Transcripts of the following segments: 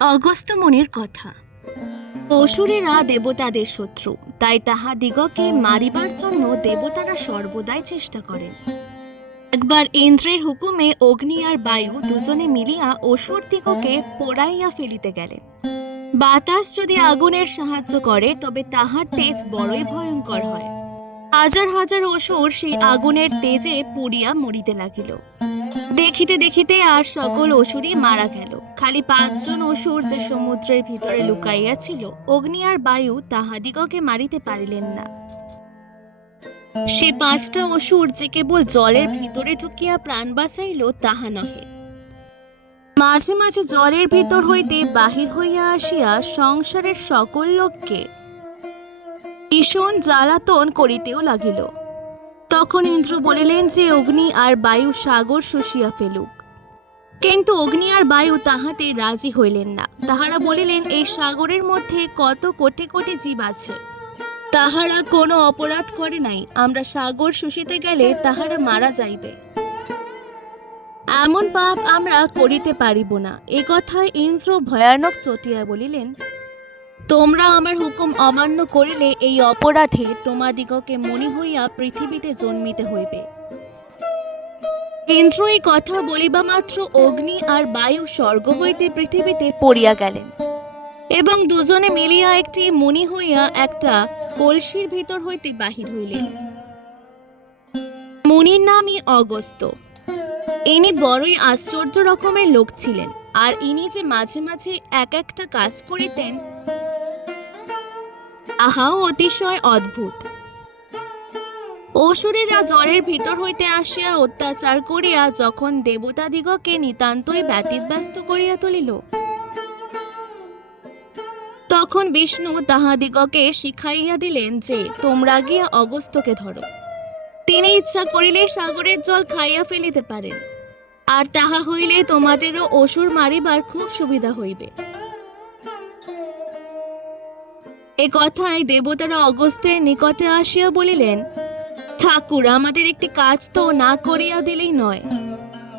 অগস্ত্যমণির কথা। অসুরেরা দেবতাদের শত্রু, তাই তাহাদিগকে মারিবার জন্য দেবতারা সর্বদাই চেষ্টা করেন। একবার ইন্দ্রের হুকুমে অগ্নি আর বায়ু দুজনে মিলিয়া অসুর দিগকে পোড়াইয়া ফেলিতে গেলেন। বাতাস যদি আগুনের সাহায্য করে, তবে তাহার তেজ বড়ই ভয়ঙ্কর হয়। হাজার হাজার অসুর সেই আগুনের তেজে পুড়িয়া মরিতে লাগিল। দেখিতে দেখিতে আর সকল অসুরই মারা গেল। খালি পাঁচজন অসুর যে সমুদ্রের ভিতরে লুকাইয়াছিল, অগ্নি আর বায়ু তাহাদিগকে মারিতে পারিলেন না। সে পাঁচটা অসুর যে কেবল জলের ভিতরে ঢুকিয়া প্রাণ বাঁচাইল তাহা নহে। মাঝে মাঝে জলের ভিতর হইতে বাহির হইয়া আসিয়া সংসারের সকল লোককে ভীষণ জ্বালাতন করিতেও লাগিল। তখন ইন্দ্র বলিলেন যে, অগ্নি আর বায়ু সাগর শুষিয়া ফেলুক। কিন্তু অগ্নি আর বায়ু তাহাতে রাজি হইলেন না। তাহারা বলিলেন, এই সাগরের মধ্যে কত কোটি কোটি জীব আছে। তাহারা কোনো অপরাধ করে নাই। আমরা সাগর শুষিতে গেলে তাহারা মারা যাইবে। এমন পাপ আমরা করিতে পারিব না। এ কথায় ইন্দ্র ভয়ানক চটিয়া বলিলেন, তোমরা আমার হুকুম অমান্য করিলে এই অপরাধে তোমাদিগকে মনে হইয়া পৃথিবীতে জন্মিতে হইবে। ইন্দ্র এই কথা বলিবা মাত্র অগ্নি আর বায়ু স্বর্গ হইতে পৃথিবীতে পড়িয়া গেলেন। এবং দুজনে মিলিয়া একটি মুনি হইয়া একটা কলসির ভিতর হইতে বাহির হইলেন। মুনির নামই অগস্ত। ইনি বড়ই আশ্চর্য রকমের লোক ছিলেন, আর ইনি যে মাঝে মাঝে এক একটা কাজ করিতেন, আহাও অতিশয় অদ্ভুত। অসুরেরা জলের ভিতর হইতে আসিয়া অত্যাচার করিয়া যখন দেবতাদিগকে নিতান্তই ব্যতিব্যস্ত করিয়া তুলিল। তখন বিষ্ণু তাহাদিগকে শিখাইয়া দিলেন যে, তোমরা গিয়া অগস্ত্যকে ধরো। তিনি ইচ্ছা করিলে সাগরের জল খাইয়া ফেলিতে পারেন। আর তাহা হইলে তোমাদেরও অসুর মারিবার খুব সুবিধা হইবে। এ কথায় দেবতারা অগস্ত্যের নিকটে আসিয়া বলিলেন ঠাকুর, আমাদের একটি কাজ তো না করিয়া দিলেই নয়।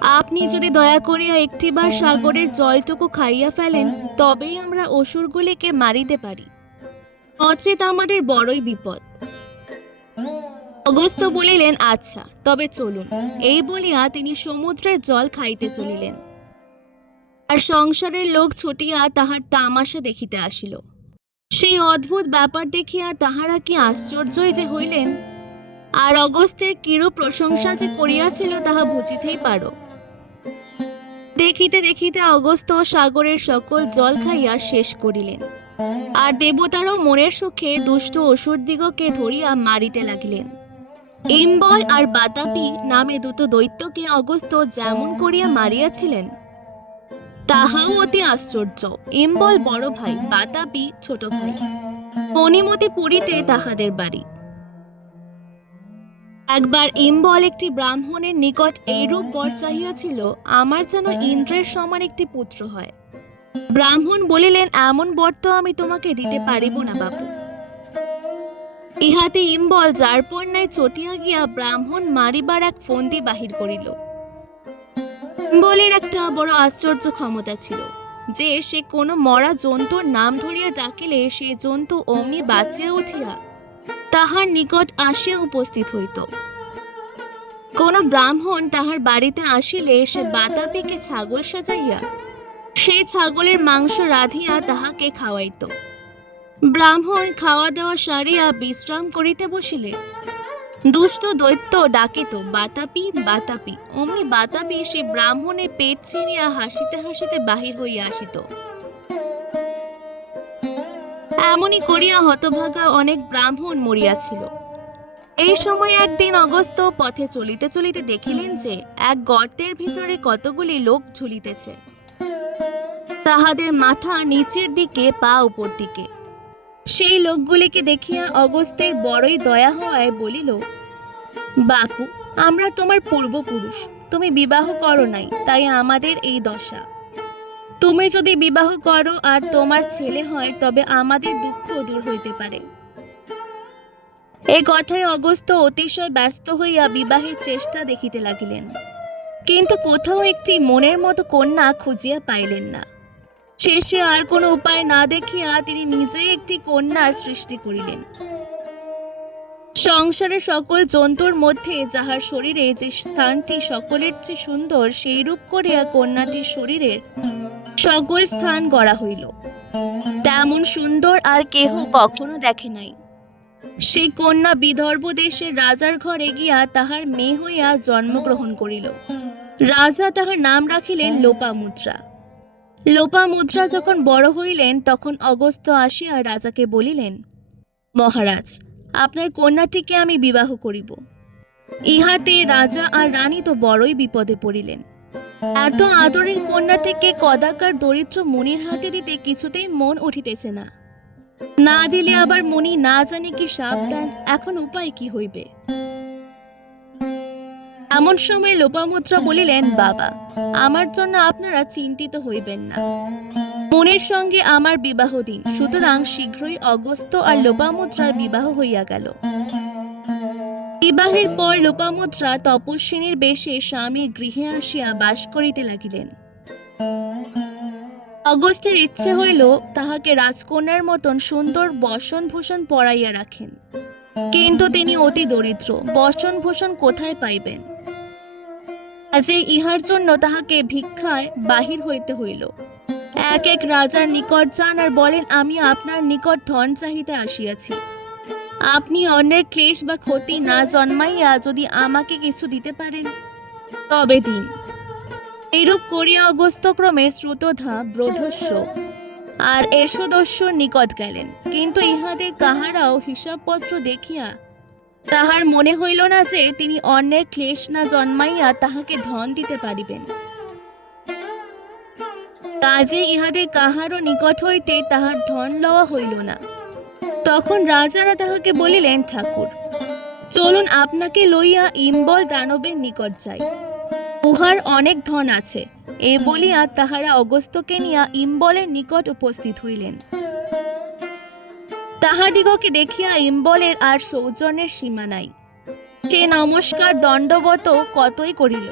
আপনি যদি দয়া করিয়া একটিবার সাগরের জলটুকু খাইয়া ফেলেন, তবেই আমরা অসুরগুলিকে মারিতে পারি। অচেত আমাদের বড়ই বিপদ। অগস্ত্য বলিলেন আচ্ছা তবে চলুন। এই বলিয়া তিনি সমুদ্রের জল খাইতে চলিলেন। আর সংসারের লোক ছুটিয়া তাহার তামাশা দেখিতে আসিল। সেই অদ্ভুত ব্যাপার দেখিয়া তাহারা কি আশ্চর্যই যে হইলেন! আর অগস্ত্যের কিরূপ প্রশংসা যে করিয়াছিল তাহা বুঝিতেই পারো। দেখিতে দেখিতে অগস্ত্য সাগরের সকল জল খাইয়া শেষ করিলেন। আর দেবতারও মনের সুখে দুষ্ট অসুর দিগকে ধরিয়া মারিতে লাগিলেন। ইম্বল আর বাতাপি নামে দুটো দৈত্যকে অগস্ত্য যেমন করিয়া মারিয়াছিলেন, তাহাও অতি আশ্চর্য। ইম্বল বড় ভাই, বাতাপি ছোট ভাই। মণিমতি পুরীতে তাহাদের বাড়ি। একবার ইম্বল একটি ব্রাহ্মণের নিকট এইরূপ বর চাহিয়াছিল, আমার যেন ইন্দ্রের সমান একটি পুত্র হয়। ব্রাহ্মণ বলিলেন, এমন বর তো আমি তোমাকে দিতে পারিব না বাবু ইহাতে ইম্বল যার পণ্যায় চটিয়া গিয়া ব্রাহ্মণ মারিবার এক ফন্দি বাহির করিল। ইম্বলের একটা বড় আশ্চর্য ক্ষমতা ছিল, যে সে কোনো মরা জন্তুর নাম ধরিয়া ডাকিলে সে জন্তু অমনি বাঁচিয়া উঠিয়া তাহার নিকট আসিয়া উপস্থিত হইত। কোন ব্রাহ্মণ তাহার বাড়িতে আসিলে সে বাতাপিকে ছাগল সাজাইয়া, সেই ছাগলের মাংস রাধিয়া তাহাকে খাওয়াইত। ব্রাহ্মণ খাওয়া দাওয়া সারিয়া বিশ্রাম করিতে বসিলে। দুষ্ট দৈত্য ডাকিত বাতাপি বাতাপি অমনি বাতাপি সে ব্রাহ্মণের পেট ছিঁড়িয়া হাসিতে হাসিতে বাহির হইয়া আসিত। এমনই করিয়া হতভাগা অনেক ব্রাহ্মণ মরিয়াছিল এই সময় একদিন অগস্ত পথে চলিতে চলিতে দেখিলেন যে এক গর্তের ভিতরে কতগুলি লোক ঝুলিতেছে। তাহাদের মাথা নিচের দিকে, পা উপর দিকে। সেই লোকগুলিকে দেখিয়া অগস্তের বড়ই দয়া হওয়ায় বলিল, বাপু, আমরা তোমার পূর্বপুরুষ। তুমি বিবাহ করো নাই, তাই আমাদের এই দশা। তুমি যদি বিবাহ করো আর তোমার ছেলে হয়, তবে আমাদের দুঃখ দূর হইতে পারে। এ কথায় অগস্ত অতিশয় ব্যস্ত হইয়া বিবাহের চেষ্টা দেখিতে লাগিলেন। কিন্তু কোথাও একটি মনের মতো কন্যা খুঁজিয়া পাইলেন না। শেষে আর কোনো উপায় না দেখিয়া তিনি নিজেই একটি কন্যার সৃষ্টি করিলেন। সংসারের সকল জন্তুর মধ্যে যাহার শরীরে যে স্থানটি সকলের চেয়ে সুন্দর, সেইরূপ করিয়া কন্যাটির শরীরের সকল স্থান গড়া হইল। তেমন সুন্দর আর কেহ কখনো দেখে নাই। সেই কন্যা বিদর্ভ দেশের রাজার ঘরে গিয়া তাহার মেয়ে হইয়া জন্মগ্রহণ করিল। রাজা তাহার নাম রাখিলেন লোপামুদ্রা। লোপামুদ্রা যখন বড় হইলেন, তখন অগস্ত আসিয়া রাজাকে বলিলেন, মহারাজ, আপনার কন্যাটিকে আমি বিবাহ করিব। ইহাতে রাজা আর রানী তো বড়ই বিপদে পড়িলেন। এত আদরের কন্যাটিকে কদাকার দরিদ্র মুনির হাতে দিতে কিছুতেই মন উঠিতেছে না। না দিলে আবার মনি না জানে কি সাবধান, এখন উপায় কি হইবে? এমন সময় লোপামুদ্রা বলিলেন, বাবা, আমার জন্য আপনারা চিন্তিত হইবেন না। মনের সঙ্গে আমার বিবাহ দিন সুতরাং শীঘ্রই অগস্ত আর লোপামুদ্রার বিবাহ হইয়া গেল। বিবাহের পর লোপামুদ্রা তপস্বিনীর বেশে স্বামীর গৃহে আসিয়া বাস করিতে লাগিলেন। অগস্তের ইচ্ছে হইল তাহাকে রাজকন্যার মতন সুন্দর বসন ভূষণ পরাইয়া রাখেন। কিন্তু তিনি অতি দরিদ্র বসন ভূষণ কোথায় পাইবেন? আজে ইহার জন্য তাহাকে ভিক্ষায় বাহির হইতে হইল। এক এক রাজার নিকট যান আর বলেন, আমি আপনার নিকট ধন চাহিতে আসিয়াছি। আপনি অন্যের ক্লেশ বা ক্ষতি না জন্মাইয়া যদি আমাকে কিছু দিতে পারেন, তবে দিন। এইরূপ করিয়া অগস্তক্রমে শ্রুতধা ব্রোধস্য আর এষদস্যর নিকট গেলেন। কিন্তু ইহাদের কাহারাও হিসাবপত্র দেখিয়া তাহার মনে হইল না যে তিনি অন্যের ক্লেশ না জন্মাইয়া তাহাকে ধন দিতে পারিবেন। কাজে ইহাদের কাহারও নিকট হইতে তাহার ধন লওয়া হইল না। তখন রাজারা তাহাকে বলিলেন, ঠাকুর, চলুন আপনাকে লইয়া ইম্বল দানবের নিকট যাই। উহার অনেক ধন আছে। এ বলিয়া তাহারা অগস্ত্যকে নিয়া ইম্বলের নিকট উপস্থিত হইলেন। তাহাদিগকে দেখিয়া ইম্বলের আর সৌজন্যের সীমা নাই। সে নমস্কার দণ্ডবত কতই করিল?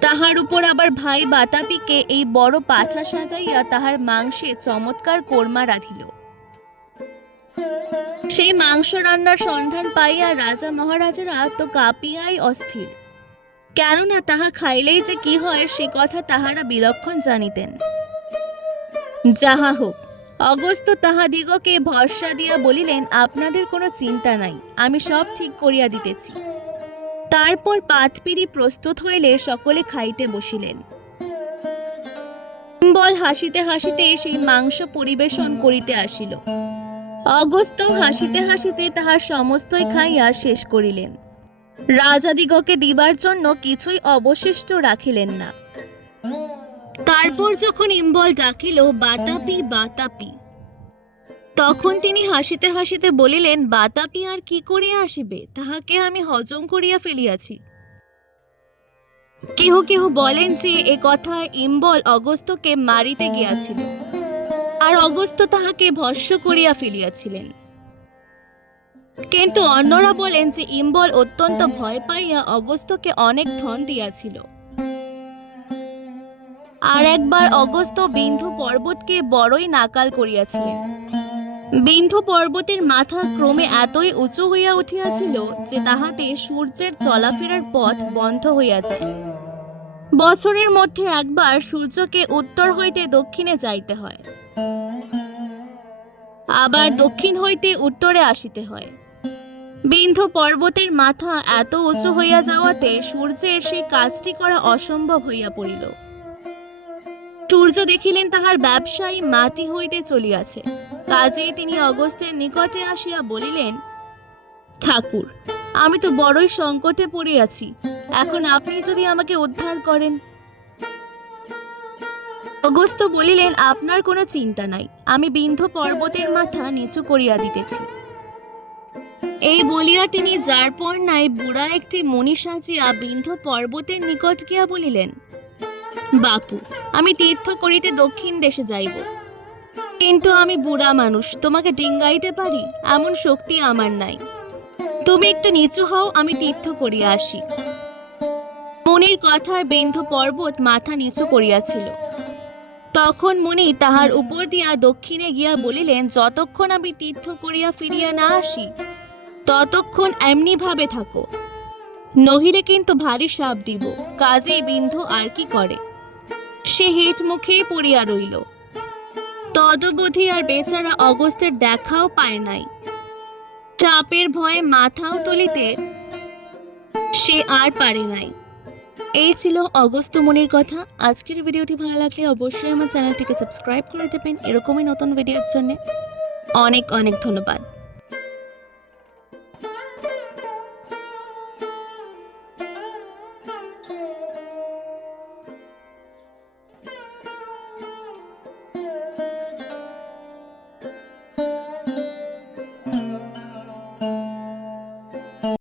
তাহার উপর আবার ভাই বাতাপিকে এই বড় পাঠা সাজাইয়া তাহার মাংসে চমৎকার কোরমা রাধিল। সেই মাংস রান্নার সন্ধান পাইয়া রাজা মহারাজারা তো কাঁপিয়াই অস্থির। কেননা তাহা খাইলেই যে কি হয় সে কথা তাহারা বিলক্ষণ জানিতেন। যাহা হোক অগস্ত তাহাদিগকে ভরসা দিয়া বলিলেন, আপনাদের কোনো চিন্তা নাই, আমি সব ঠিক করিয়া দিতেছি। তারপর পাতপিড়ি প্রস্তুত হইলে সকলে খাইতে বসিলেন। বল হাসিতে হাসিতে সেই মাংস পরিবেশন করিতে আসিল। অগস্ত হাসিতে হাসিতে তাহার সমস্তই খাইয়া শেষ করিলেন। রাজাদিগকে দিবার জন্য কিছুই অবশিষ্ট রাখিলেন না। তারপর যখন ইম্বল ডাকিল, বাতাপি বাতাপি, তখন তিনি হাসিতে হাসিতে বলিলেন, বাতাপি আর কি করিয়া আসিবে? তাহাকে আমি হজম করিয়া ফেলিয়াছি। কেহ কেহ বলেন যে, এ কথা ইম্বল অগস্ত্যকে মারিতে গিয়াছিল। আর অগস্ত্য তাহাকে ভস্য করিয়া ফেলিয়াছিলেন। কিন্তু অন্যরা বলেন যে ইম্বল অত্যন্ত ভয় পাইয়া অগস্ত্যকে অনেক ধন দিয়াছিল। আর একবার অগস্ত বিন্ধু পর্বতকে বড়ই নাকাল করিয়াছিলেন। বিন্ধু পর্বতের মাথা ক্রমে এতই উঁচু হইয়া উঠিয়াছিল যে তাহাতে সূর্যের চলাফেরার পথ বন্ধ হইয়া যায়। বছরের মধ্যে একবার সূর্যকে উত্তর হইতে দক্ষিণে যাইতে হয়। আবার দক্ষিণ হইতে উত্তরে আসিতে হয়। বিন্ধু পর্বতের মাথা এত উঁচু হইয়া যাওয়াতে সূর্যের সেই কাজটি করা অসম্ভব হইয়া পড়িল। সূর্য দেখিলেন তাহার ব্যবসায়ী মাটি হইতে চলিয়াছে। কাজেই তিনি অগস্ত্যের নিকটে আসিয়া বলিলেন, ঠাকুর, আমি তো বড়ই সংকটে পড়িয়াছি। এখন আপনি যদি আমাকে উদ্ধার করেন অগস্ত্য বলিলেন, আপনার কোনো চিন্তা নাই। আমি বিন্ধু পর্বতের মাথা নিচু করিয়া দিতেছি। এই বলিয়া তিনি যার পর নাই বুড়া একটি মণি সাজিয়া বিন্ধ পর্বতের নিকট গিয়া বলিলেন, বাপু, আমি তীর্থ করিতে দক্ষিণ দেশে যাইব। কিন্তু আমি বুড়া মানুষ, তোমাকে ডিঙ্গাইতে পারি? এমন শক্তি আমার নাই। তুমি একটু নিচু হও, আমি তীর্থ করিয়া আসি। মনির কথায় বিন্ধ পর্বত মাথা নিচু করিয়াছিল। তখন মুনি তাহার উপর দিয়া দক্ষিণে গিয়া বলিলেন, যতক্ষণ আমি তীর্থ করিয়া ফিরিয়া না আসি, ততক্ষণ এমনি ভাবে থাকো। নহিলে কিন্তু ভারী সাপ দিব, কাজেই বিন্ধু আর কি করে? সে হেট মুখেই পড়িয়া রইল। তদবধি আর বেচারা অগস্তের দেখাও পায় নাই। চাপের ভয়ে মাথাও তুলিতে সে আর পারে নাই। এই ছিল অগস্ত মনির কথা। আজকের ভিডিওটি ভালো লাগলে অবশ্যই আমার চ্যানেলটিকে সাবস্ক্রাইব করে দেবেন। এরকমই নতুন ভিডিওর জন্য অনেক অনেক ধন্যবাদ।